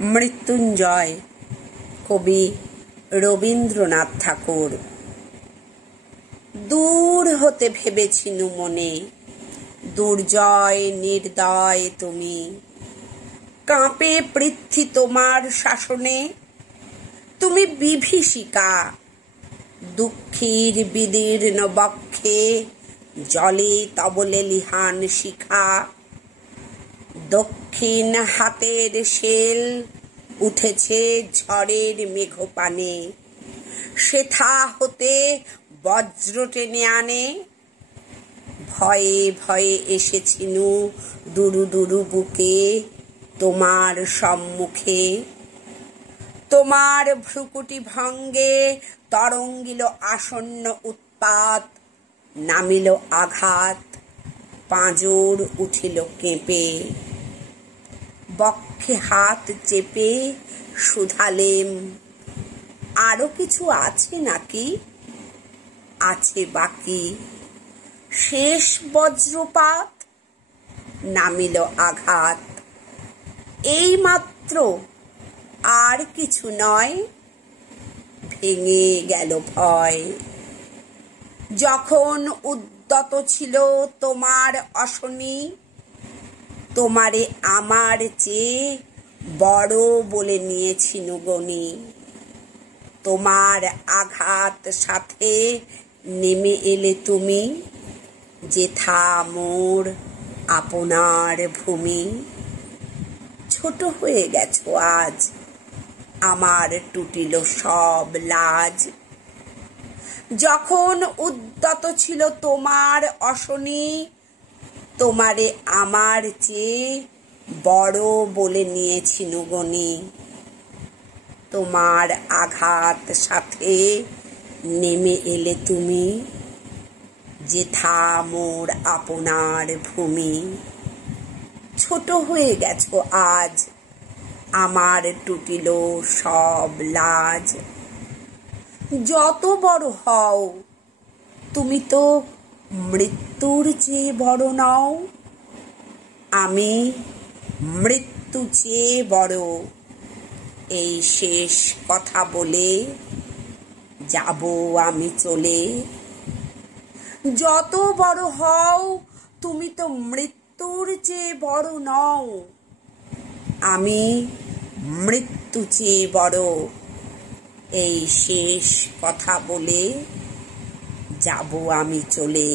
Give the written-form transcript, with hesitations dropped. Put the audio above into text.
মৃত্যুঞ্জয়, কবি রবীন্দ্রনাথ ঠাকুর। দূর হতে ভেবেছিনু মনে, দুর্জয় নির্দয় তুমি, কাঁপে পৃথ্বী তোমার শাসনে, তুমি বিভীষিকা। দুঃখীর বিদীর্ণ বক্ষে জলে তবলে লিহান শিখা, দক্ষিণ হাতের শেল উঠেছে ঝড়ের মেঘপানে, সেথা হতে বজ্র টেনে আনে। ভয়ে ভয়ে এসেছিনু দুরু দুরু বুকে তোমার সম্মুখে, তোমার ভ্রুকুটি ভঙ্গে তরঙ্গিল আসন্ন উৎপাত, নামিল আঘাত, পাঁজর উঠিল কেঁপে। বক্ষে হাত চেপে শুধালেম, আরো কিছু আছে নাকি? আছে বাকি। শেষ বজ্রপাত, নামিল আঘাত, এই মাত্র, আর কিছু নয়। ভেঙে গেল ভয়। যখন উদ্যত ছিল তোমার অশনি, তোমারে আমার চেয়ে বড় বলে নিয়েছিনু গনি। তোমার আঘাত সাথে নেমে এলে তুমি, যেথা মোর আপনার ভূমি। ছোট হয়ে গেছো আজ, আমার টুটিল সব লাজ। যখন উদ্যত ছিল তোমার অশনি, তোমারে আমার চেয়ে বড় বলে নিয়েছিনু গনি। তোমার আঘাত সাথে নেমে এলে তুমি, যেথা মোর আপনার ভূমি। ছোট হয়ে গেছো আজ, আমার টুটিল সব লাজ। যত বড় হও, তুমি তো মৃত্যুর চেয়ে বড় নও। আমি মৃত্যু চেয়ে বড়। এই শেষ কথা বলে যাব আমি চলে। যত বড় হও, তুমি তো মৃত্যুর চেয়ে বড় নও। আমি মৃত্যু চেয়ে বড়। এই শেষ কথা বলে যাব আমি চলে।